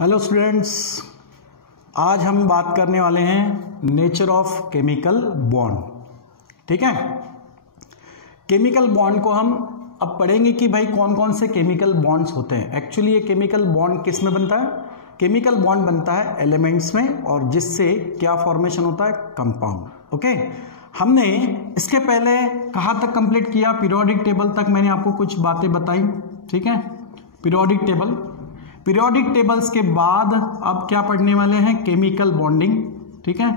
Hello students, आज हम बात करने वाले हैं नेचर ऑफ केमिकल बॉन्ड। ठीक है, केमिकल बॉन्ड को हम अब पढ़ेंगे कि भाई कौन कौन से केमिकल बॉन्ड्स होते हैं। एक्चुअली ये केमिकल बॉन्ड किस में बनता है? केमिकल बॉन्ड बनता है एलिमेंट्स में, और जिससे क्या फॉर्मेशन होता है? कंपाउंड। ओके, हमने इसके पहले कहाँ तक कंप्लीट किया? पीरियोडिक टेबल तक मैंने आपको कुछ बातें बताई। ठीक है, पीरियोडिक टेबल्स के बाद अब क्या पढ़ने वाले हैं? Chemical bonding. ठीक है,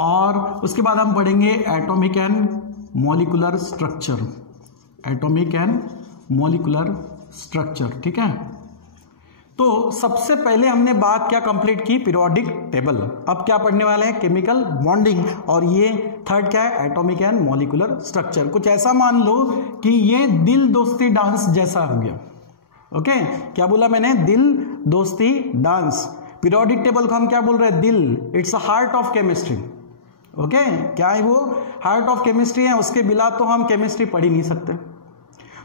और उसके बाद हम पढ़ेंगे एटॉमिक एंड मॉलिक्यूलर स्ट्रक्चर। ठीक है, तो सबसे पहले हमने बात क्या कंप्लीट की? Periodic table. अब क्या पढ़ने वाले हैं? केमिकल बॉन्डिंग, और ये थर्ड क्या है? Atomic and molecular structure. कुछ ऐसा मान लो कि ये दिल दोस्ती डांस जैसा हो गया। ओके, क्या बोला मैंने? दिल दोस्ती डांस। पीरियोडिक टेबल को हम क्या बोल रहे हैं? दिल। It's a heart of chemistry. Okay, क्या है वो? हार्ट ऑफ केमिस्ट्री है। उसके बिना तो हम केमिस्ट्री पढ़ ही नहीं सकते।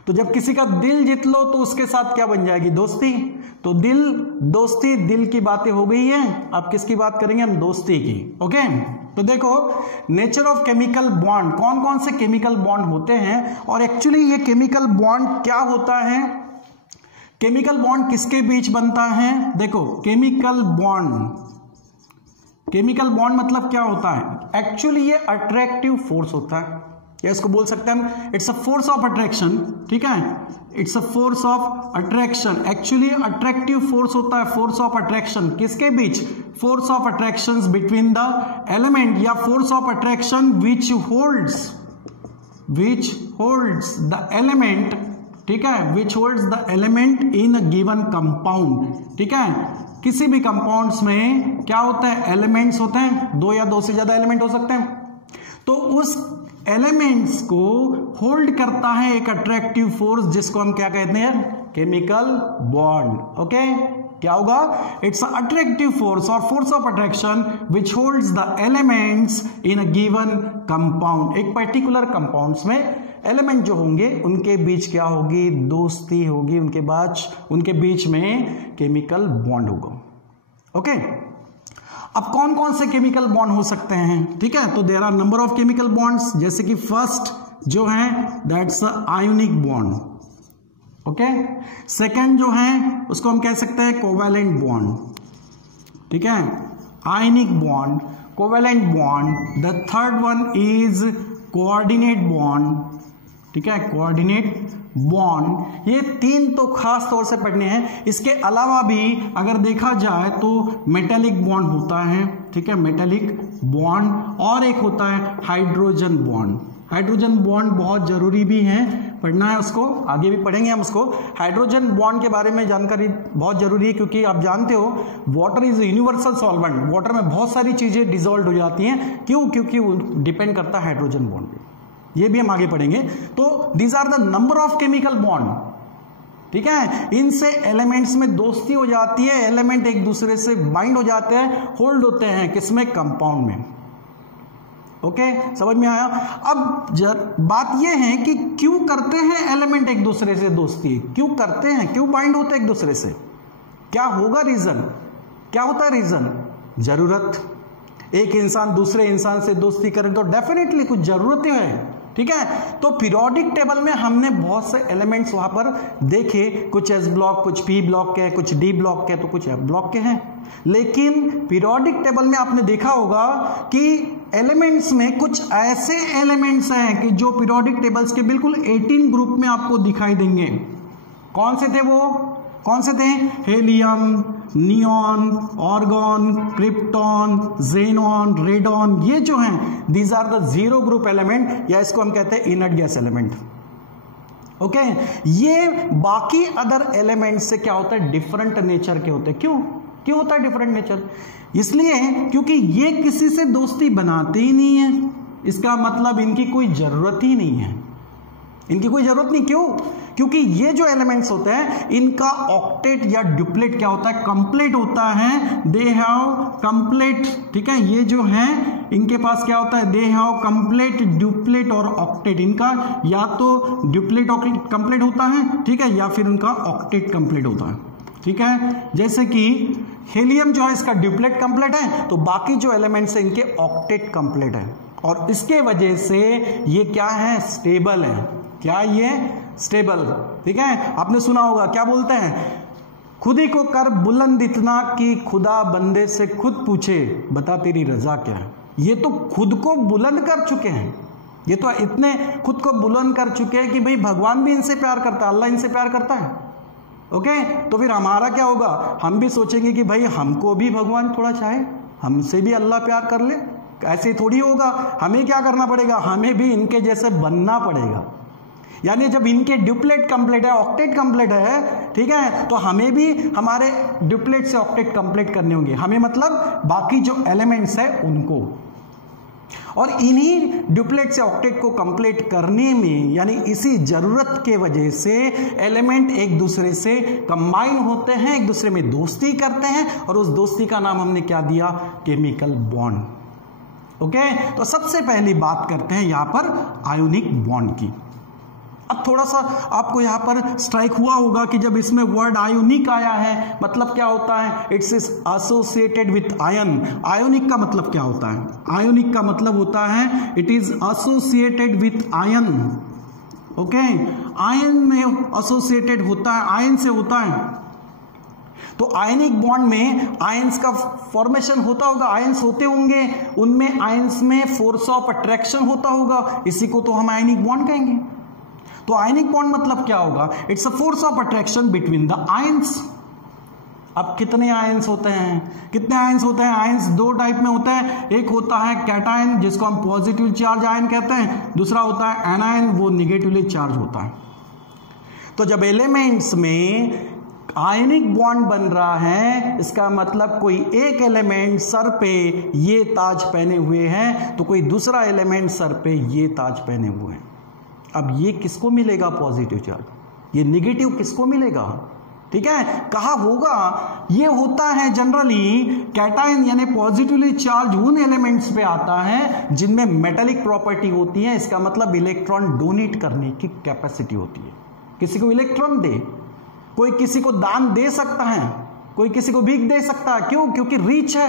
तो जब किसी का दिल जीत लो तो उसके साथ क्या बन जाएगी? दोस्ती। तो दिल दोस्ती, दिल की बातें हो गई है। अब किसकी बात करेंगे हम? दोस्ती की। ओके, तो देखो नेचर ऑफ केमिकल बॉन्ड, कौन कौन से केमिकल बॉन्ड होते हैं, और एक्चुअली ये केमिकल बॉन्ड क्या होता है? केमिकल बॉन्ड किसके बीच बनता है? देखो, केमिकल बॉन्ड मतलब क्या होता है? एक्चुअली ये अट्रैक्टिव फोर्स होता है, या इसको बोल सकते हैं हम it's a force of attraction. ठीक है, it's a force of attraction. Actually attractive force होता है, फोर्स ऑफ अट्रैक्शन। किसके बीच? Force of attraction between the element, या force of attraction which holds the element. ठीक है, which holds the element in a given compound. ठीक है, किसी भी कंपाउंड्स में क्या होता है? एलिमेंट्स होते हैं, दो या दो से ज्यादा एलिमेंट हो सकते हैं। तो उस एलिमेंट्स को होल्ड करता है एक अट्रैक्टिव फोर्स, जिसको हम क्या कहते हैं? Chemical bond. ओके, क्या होगा? इट्स अट्रैक्टिव फोर्स और force of attraction which holds the elements in a given compound. एक पर्टिकुलर कंपाउंड्स में एलिमेंट जो होंगे उनके बीच क्या होगी? दोस्ती होगी, उनके बीच में केमिकल बॉन्ड होगा। ओके, अब कौन कौन से केमिकल बॉन्ड हो सकते हैं? ठीक है, तो there are number of chemical bonds. जैसे कि फर्स्ट जो है that's ionic bond. Okay, second जो है उसको हम कह सकते हैं कोवैलेंट बॉन्ड। ठीक है, ionic bond, covalent bond. The third one is coordinate bond. ठीक है, कोऑर्डिनेट बॉन्ड। ये तीन तो खास तौर से पढ़ने हैं। इसके अलावा भी अगर देखा जाए तो मेटेलिक बॉन्ड होता है। ठीक है, मेटेलिक बॉन्ड, और एक होता है हाइड्रोजन बॉन्ड। हाइड्रोजन बॉन्ड बहुत जरूरी भी है, पढ़ना है उसको, आगे भी पढ़ेंगे हम उसको। हाइड्रोजन बॉन्ड के बारे में जानकारी बहुत जरूरी है, क्योंकि आप जानते हो water is universal solvent. Water में बहुत सारी चीजें डिसॉल्व हो जाती हैं। क्यों? क्योंकि वो डिपेंड करता है हाइड्रोजन बॉन्ड पे। ये भी हम आगे पढ़ेंगे। तो these are the number of chemical bond. ठीक है, इनसे एलिमेंट्स में दोस्ती हो जाती है, एलिमेंट एक दूसरे से बाइंड हो जाते हैं, होल्ड होते हैं किसमें? कंपाउंड में। ओके, समझ में आया? अब बात यह है कि क्यों करते हैं एलिमेंट एक दूसरे से दोस्ती? क्यों करते हैं? क्यों बाइंड होते हैं एक दूसरे से? क्या होगा रीजन? क्या होता है रीजन? जरूरत। एक इंसान दूसरे इंसान से दोस्ती करे तो डेफिनेटली कुछ जरूरतें हैं। ठीक है, तो पीरियोडिक टेबल में हमने बहुत से एलिमेंट्स वहां पर देखे, कुछ एस ब्लॉक, कुछ पी ब्लॉक के, कुछ डी ब्लॉक के, तो कुछ एफ ब्लॉक के हैं। लेकिन पीरियोडिक टेबल में आपने देखा होगा कि एलिमेंट्स में कुछ ऐसे एलिमेंट्स हैं कि जो पीरियोडिक टेबल्स के बिल्कुल 18 ग्रुप में आपको दिखाई देंगे। कौन से थे वो? कौन से थे? Helium, neon, argon, krypton, xenon, radon. ये जो हैं these are the zero group element, या इसको हम कहते हैं इनर्ट गैस एलिमेंट। ओके, ये बाकी अदर एलिमेंट से क्या होता है? डिफरेंट नेचर के होते हैं। क्यों होता है डिफरेंट नेचर? इसलिए क्योंकि ये किसी से दोस्ती बनाते ही नहीं है। इसका मतलब इनकी कोई जरूरत ही नहीं है। इनकी कोई जरूरत नहीं। क्यों? क्योंकि ये जो एलिमेंट्स होते हैं इनका ऑक्टेट या ड्यूप्लेट क्या होता है? कंप्लीट होता है। They have complete. ठीक है, ये जो है इनके पास क्या होता है? दे हैव कंप्लीट ड्यूप्लेट और ऑक्टेट। इनका या तो ड्यूप्लेट कंप्लीट होता है, ठीक है, या फिर इनका ऑक्टेट कंप्लीट होता है। ठीक है। जैसे कि हीलियम जो है इसका ड्यूप्लेट कंप्लेट है, तो बाकी जो एलिमेंट्स है इनके ऑक्टेट कंप्लेट है, और इसके वजह से ये क्या है, स्टेबल है। क्या ये स्टेबल, ठीक है। आपने सुना होगा क्या बोलते हैं, खुद ही को कर बुलंद इतना कि खुदा बंदे से खुद पूछे बता तेरी रजा क्या है। ये तो खुद को बुलंद कर चुके हैं, ये तो इतने खुद को बुलंद कर चुके हैं कि भाई भगवान भी इनसे प्यार करता है, अल्लाह इनसे प्यार करता है। ओके, तो फिर हमारा क्या होगा, हम भी सोचेंगे कि भाई हमको भी भगवान थोड़ा चाहे, हमसे भी अल्लाह प्यार कर ले। ऐसे थोड़ी होगा, हमें क्या करना पड़ेगा, हमें भी इनके जैसे बनना पड़ेगा। यानी जब इनके ड्यूप्लेट कंप्लीट है, ऑक्टेट कंप्लीट है, ठीक है, तो हमें भी हमारे ड्यूप्लेट से ऑक्टेट कंप्लीट करने होंगे। हमें मतलब बाकी जो एलिमेंट्स है उनको, और इन्हीं ड्यूप्लेट से ऑक्टेट को कंप्लीट करने में, यानी इसी जरूरत के वजह से एलिमेंट एक दूसरे से कंबाइन होते हैं, एक दूसरे में दोस्ती करते हैं, और उस दोस्ती का नाम हमने क्या दिया, केमिकल बॉन्ड। ओके, तो सबसे पहली बात करते हैं यहां पर आयोनिक बॉन्ड की। अब थोड़ा सा आपको यहां पर स्ट्राइक हुआ होगा कि जब इसमें वर्ड आयोनिक आया है, मतलब क्या होता है, it's is associated with ion. Ionic का मतलब क्या होता है, आयोनिक का मतलब होता है it is associated with ion. Okay, ion में एसोसिएटेड होता है, आयन से होता है। तो आयनिक बॉन्ड में आयंस का फॉर्मेशन होता होगा, आयंस होते होंगे, उनमें आयंस में फोर्स ऑफ अट्रैक्शन होता होगा, इसी को तो हम आयनिक बॉन्ड कहेंगे। तो आयनिक बॉन्ड मतलब क्या होगा, it's a force of attraction between the ions. अब कितने आयंस होते हैं, कितने आयंस होते हैं, आयंस दो टाइप में होते हैं, एक होता है कैटायन जिसको हम पॉजिटिव चार्ज आयन कहते हैं, दूसरा होता है एनायन, वो निगेटिवली चार्ज होता है। तो जब एलिमेंट्स में आयनिक बॉन्ड बन रहा है, इसका मतलब कोई एक एलिमेंट सर पे ये ताज पहने हुए हैं, तो कोई दूसरा एलिमेंट सर पे ये ताज पहने हुए हैं। अब ये किसको मिलेगा पॉजिटिव चार्ज, ये निगेटिव किसको मिलेगा, ठीक है। कहा होगा ये होता है जनरली कैटायन यानी पॉजिटिवली चार्ज उन एलिमेंट्स पे आता है जिनमें मेटालिक प्रॉपर्टी होती है, इसका मतलब इलेक्ट्रॉन डोनेट करने की कैपेसिटी होती है। किसी को इलेक्ट्रॉन दे, कोई किसी को दान दे सकता है, कोई किसी को भीख दे सकता है, क्यों, क्योंकि रीच है,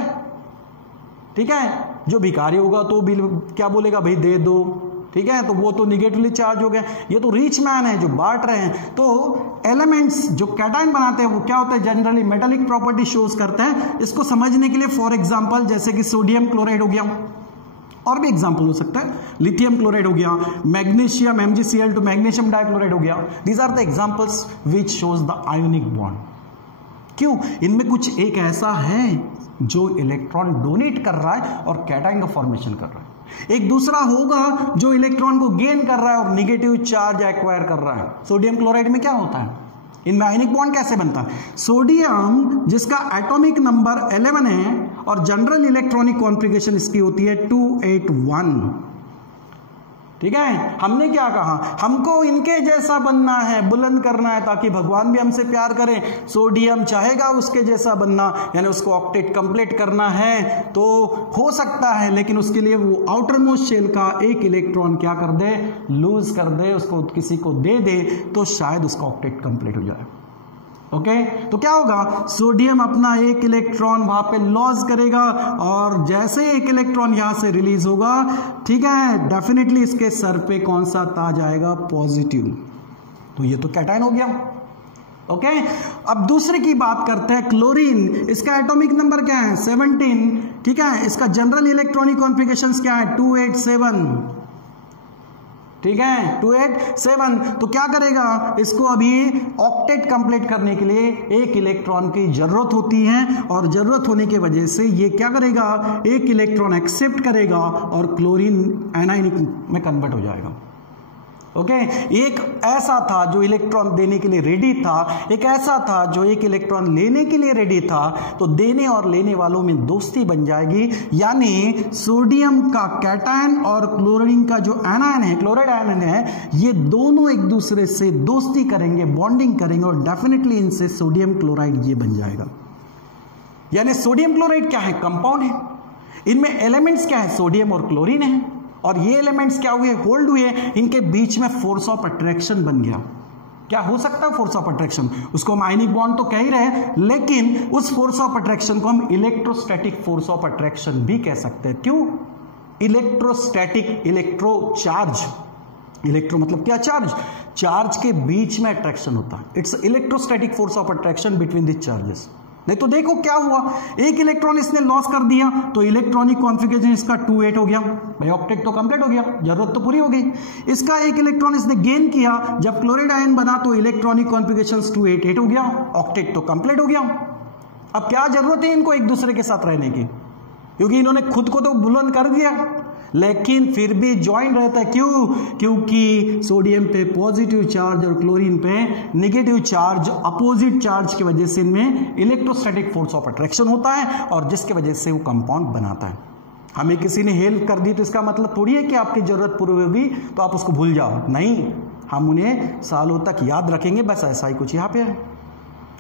ठीक है। जो भिखारी होगा तो भी क्या बोलेगा, भाई दे दो, ठीक है, तो वो तो निगेटिवली चार्ज हो गया। ये तो रिच मैन है जो बांट रहे हैं। तो एलिमेंट्स जो कैटायन बनाते हैं वो क्या होता है, जनरली मेटालिक प्रॉपर्टी शोज करते हैं। इसको समझने के लिए फॉर एग्जांपल जैसे कि सोडियम क्लोराइड हो गया, और भी एग्जांपल हो सकता है, लिथियम क्लोराइड हो गया, मैग्नीशियम MgCl2 मैग्नीशियम डाइक्लोराइड हो गया। These are the examples which shows the ionic bond. क्यों, इनमें कुछ एक ऐसा है जो इलेक्ट्रॉन डोनेट कर रहा है और कैटायन का फॉर्मेशन कर रहा है, एक दूसरा होगा जो इलेक्ट्रॉन को गेन कर रहा है और निगेटिव चार्ज एक्वायर कर रहा है। सोडियम क्लोराइड में क्या होता है, इनमें आयनिक बॉन्ड कैसे बनता है, सोडियम जिसका एटॉमिक नंबर 11 है और जनरल इलेक्ट्रॉनिक कॉन्फ़िगरेशन इसकी होती है 281, ठीक है। हमने क्या कहा, हमको इनके जैसा बनना है, बुलंद करना है, ताकि भगवान भी हमसे प्यार करें। सोडियम चाहेगा उसके जैसा बनना, यानी उसको ऑक्टेट कंप्लीट करना है, तो हो सकता है, लेकिन उसके लिए वो आउटर मोस्ट शेल का एक इलेक्ट्रॉन क्या कर दे, लूज कर दे, उसको किसी को दे दे, तो शायद उसका ऑक्टेट कंप्लीट हो जाए। ओके, तो क्या होगा, सोडियम अपना एक इलेक्ट्रॉन वहां पे लॉस करेगा, और जैसे एक इलेक्ट्रॉन यहां से रिलीज होगा, ठीक है, डेफिनेटली इसके सर पे कौन सा ताज आएगा, पॉजिटिव। तो ये तो कैटायन हो गया। ओके, अब दूसरे की बात करते हैं, क्लोरीन। इसका एटॉमिक नंबर क्या है, 17, ठीक है। इसका जनरल इलेक्ट्रॉनिक कॉन्फ़िगरेशन क्या है, 287, ठीक है, 287। तो क्या करेगा, इसको अभी ऑक्टेट कंप्लीट करने के लिए एक इलेक्ट्रॉन की जरूरत होती है, और जरूरत होने की वजह से ये क्या करेगा, एक इलेक्ट्रॉन एक्सेप्ट करेगा और क्लोरीन एनायनिक में कन्वर्ट हो जाएगा। ओके, एक ऐसा था जो इलेक्ट्रॉन देने के लिए रेडी था, एक ऐसा था जो एक इलेक्ट्रॉन लेने के लिए रेडी था, तो देने और लेने वालों में दोस्ती बन जाएगी। यानी सोडियम का कैटायन और क्लोरीन का जो एनायन है, क्लोराइड आयन है, ये दोनों एक दूसरे से दोस्ती करेंगे, बॉन्डिंग करेंगे, और डेफिनेटली इनसे सोडियम क्लोराइड ये बन जाएगा। यानी सोडियम क्लोराइड क्या है, कंपाउंड है, इनमें एलिमेंट्स क्या है, सोडियम और क्लोरीन है, और ये एलिमेंट्स क्या हुए, होल्ड हुए, इनके बीच में फोर्स ऑफ अट्रैक्शन बन गया। क्या हो सकता है फोर्स ऑफ अट्रैक्शन, उसको हम आयनिक बॉन्ड तो कह ही रहे हैं, लेकिन उस फोर्स ऑफ अट्रैक्शन को हम इलेक्ट्रोस्टैटिक फोर्स ऑफ अट्रैक्शन भी कह सकते हैं। क्यों? इलेक्ट्रोस्टैटिक, इलेक्ट्रो चार्ज, इलेक्ट्रो मतलब क्या? चार्ज, चार्ज के बीच में अट्रैक्शन होता है। It's electrostatic force of attraction between the charges. नहीं तो देखो क्या हुआ, एक इलेक्ट्रॉन इसने लॉस कर दिया तो इलेक्ट्रॉनिक कॉन्फ़िगरेशन इसका 2-8 हो गया, भाई ऑक्टेट तो कंप्लीट हो गया, जरूरत तो पूरी हो गई। इसका एक इलेक्ट्रॉन इसने गेन किया, जब क्लोराइड आयन बना तो इलेक्ट्रॉनिक कॉन्फ़िगरेशन 2-8-8 हो गया, ऑक्टेट तो कंप्लीट हो गया। अब क्या जरूरत है इनको एक दूसरे के साथ रहने की, क्योंकि इन्होंने खुद को तो बुलंद कर दिया, लेकिन फिर भी ज्वाइन रहता है। क्यों? क्योंकि सोडियम पे पॉजिटिव चार्ज और क्लोरीन पे नेगेटिव चार्ज, अपोजिट चार्ज की वजह से इनमें इलेक्ट्रोस्टैटिक फोर्स ऑफ अट्रैक्शन होता है, और जिसकी वजह से वो कंपाउंड बनाता है। हमें किसी ने हेल्प कर दी तो इसका मतलब थोड़ी है कि आपकी जरूरत पूरी होगी तो आप उसको भूल जाओ, नहीं, हम उन्हें सालों तक याद रखेंगे। बस ऐसा ही कुछ यहाँ पे है,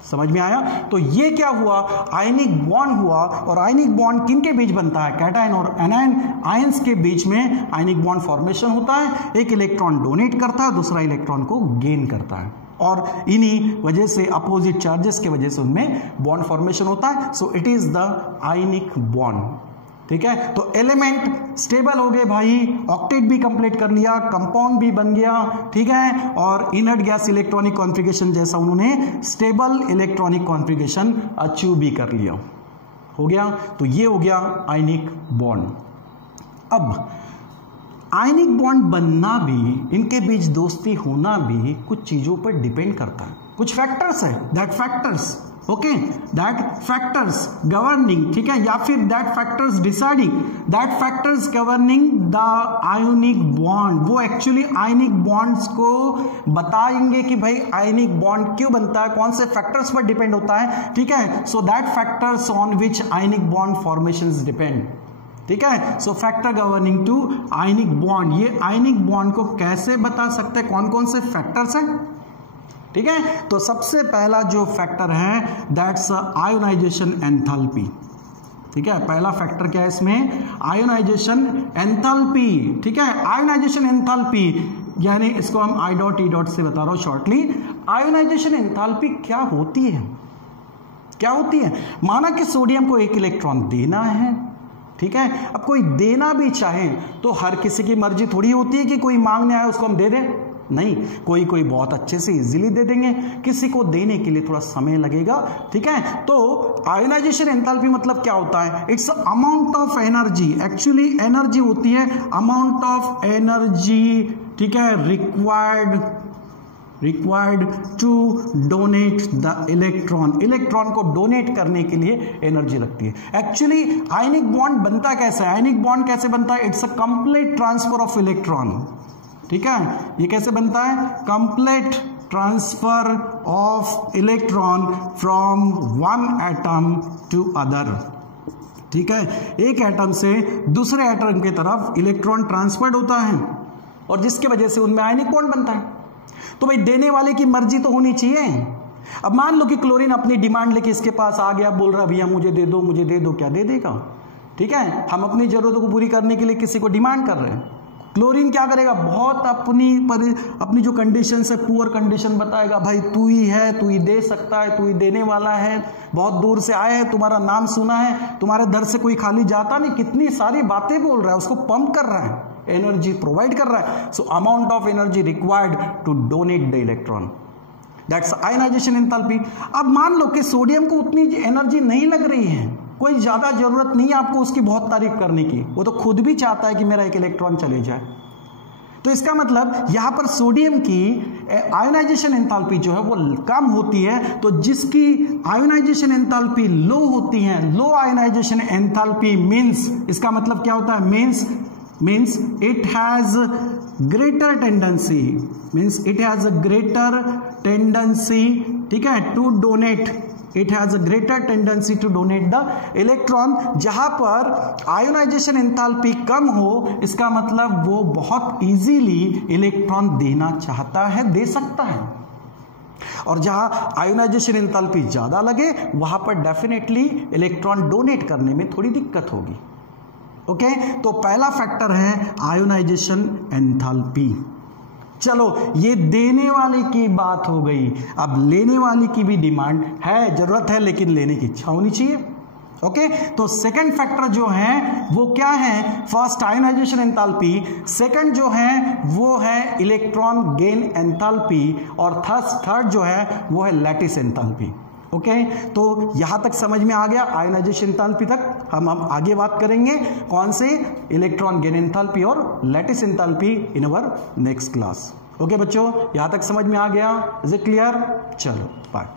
समझ में आया? तो ये क्या हुआ, आयनिक बॉन्ड हुआ, और आयनिक बॉन्ड किन के बीच बनता है? कैटायन और एनायन आयंस के बीच में आयनिक बॉन्ड फॉर्मेशन होता है। एक इलेक्ट्रॉन डोनेट करता है, दूसरा इलेक्ट्रॉन को गेन करता है, और इन्हीं वजह से अपोजिट चार्जेस के वजह से उनमें बॉन्ड फॉर्मेशन होता है। So it is the ionic bond, ठीक है। तो एलिमेंट स्टेबल हो गए भाई, ऑक्टेट भी कंप्लीट कर लिया, कंपाउंड भी बन गया, ठीक है, और इनर्ट गैस इलेक्ट्रॉनिक कॉन्फ़िगरेशन जैसा उन्होंने स्टेबल इलेक्ट्रॉनिक कॉन्फ़िगरेशन अचीव भी कर लिया, हो गया। तो ये हो गया आयनिक बॉन्ड। अब आयनिक बॉन्ड बनना भी, इनके बीच दोस्ती होना भी कुछ चीजों पर डिपेंड करता है, कुछ फैक्टर्स है, that factors, okay, that factors governing, ठीक है, या फिर that factors deciding, that factors governing the ionic bond. वो एक्चुअली आयनिक बॉन्ड्स को बताएंगे कि भाई आयनिक बॉन्ड क्यों बनता है, कौन से फैक्टर्स पर डिपेंड होता है, ठीक है। So that factors on which ionic bond formations depend, ठीक है। So factor governing to ionic bond, ये आयनिक बॉन्ड को कैसे बता सकते हैं, कौन कौन से फैक्टर्स हैं, ठीक है। तो सबसे पहला जो फैक्टर है दैट्स आयोनाइजेशन एंथैल्पी, ठीक है। पहला फैक्टर क्या है इसमें, आयोनाइजेशन एंथैल्पी, ठीक है। आयोनाइजेशन एंथैल्पी यानी इसको हम आई डॉट ई डॉट से बता रहा हूं शॉर्टली। आयोनाइजेशन एंथैल्पी क्या होती है, क्या होती है, माना कि सोडियम को एक इलेक्ट्रॉन देना है, ठीक है। अब कोई देना भी चाहे तो हर किसी की मर्जी थोड़ी होती है कि कोई मांगने आए उसको हम दे दें, नहीं, कोई कोई बहुत अच्छे से इजीली दे देंगे, किसी को देने के लिए थोड़ा समय लगेगा, ठीक है। तो आयोनाइजेशन एंथैल्पी मतलब क्या होता है, it's amount of energy, actually energy होती है अमाउंट ऑफ एनर्जी, ठीक है, required to donate the electron, electron को डोनेट करने के लिए एनर्जी लगती है। एक्चुअली आयनिक बॉन्ड बनता कैसे है, आयनिक बॉन्ड कैसे बनता है, it's a complete transfer of electron, ठीक है। ये कैसे बनता है, complete transfer of electron from one atom to other, ठीक है। एक एटम से दूसरे एटम की तरफ इलेक्ट्रॉन ट्रांसफर्ड होता है, और जिसकी वजह से उनमें आयनिक बॉन्ड बनता है। तो भाई देने वाले की मर्जी तो होनी चाहिए। अब मान लो कि क्लोरीन अपनी डिमांड लेके इसके पास आ गया, बोल रहा भैया मुझे दे दो, मुझे दे दो, क्या दे देगा, ठीक है। हम अपनी जरूरतों को पूरी करने के लिए किसी को डिमांड कर रहे हैं, क्लोरीन क्या करेगा, बहुत अपनी जो कंडीशन है पुअर कंडीशन बताएगा, भाई तू ही है, तू ही दे सकता है, तू ही देने वाला है, बहुत दूर से आए हैं, तुम्हारा नाम सुना है, तुम्हारे दर से कोई खाली जाता नहीं, कितनी सारी बातें बोल रहा है, उसको पंप कर रहा है, एनर्जी प्रोवाइड कर रहा है। So amount of energy required to donate the electron, that's ionization enthalpy. अब मान लो कि सोडियम को उतनी एनर्जी नहीं लग रही है, कोई ज्यादा जरूरत नहीं है आपको उसकी बहुत तारीफ करने की, वो तो खुद भी चाहता है कि मेरा एक इलेक्ट्रॉन चले जाए। तो इसका मतलब यहां पर सोडियम की आयोनाइजेशन एंथैल्पी जो है वो कम होती है, तो जिसकी आयोनाइजेशन एंथैल्पी लो होती है, लो आयोनाइजेशन एंथैल्पी मींस, इसका मतलब क्या होता है, means it has greater tendency, ठीक है, to donate, it has a greater tendency to donate the electron. जहां पर आयोनाइजेशन एंथैल्पी कम हो, इसका मतलब वो बहुत इजीली इलेक्ट्रॉन देना चाहता है, दे सकता है, और जहां आयोनाइजेशन एंथैल्पी ज्यादा लगे वहां पर डेफिनेटली इलेक्ट्रॉन डोनेट करने में थोड़ी दिक्कत होगी, ओके। तो पहला फैक्टर है आयोनाइजेशन एंथैल्पी, चलो ये देने वाले की बात हो गई, अब लेने वाली की भी डिमांड है, जरूरत है, लेकिन लेने की इच्छा होनी चाहिए। ओके, तो सेकंड फैक्टर जो है वो क्या है? फर्स्ट आयोनाइजेशन एंथैल्पी, सेकंड जो है वो है इलेक्ट्रॉन गेन एंथैल्पी, और थर्ड जो है वो है लैटिस एंथैल्पी। ओके, तो यहां तक समझ में आ गया आयोनाइजेशन एंथैल्पी तक। हम आगे बात करेंगे कौन से? इलेक्ट्रॉन गेन एंथैल्पी और lattice enthalpy in our next class. Okay बच्चों, यहां तक समझ में आ गया? Is it clear? चलो बाय।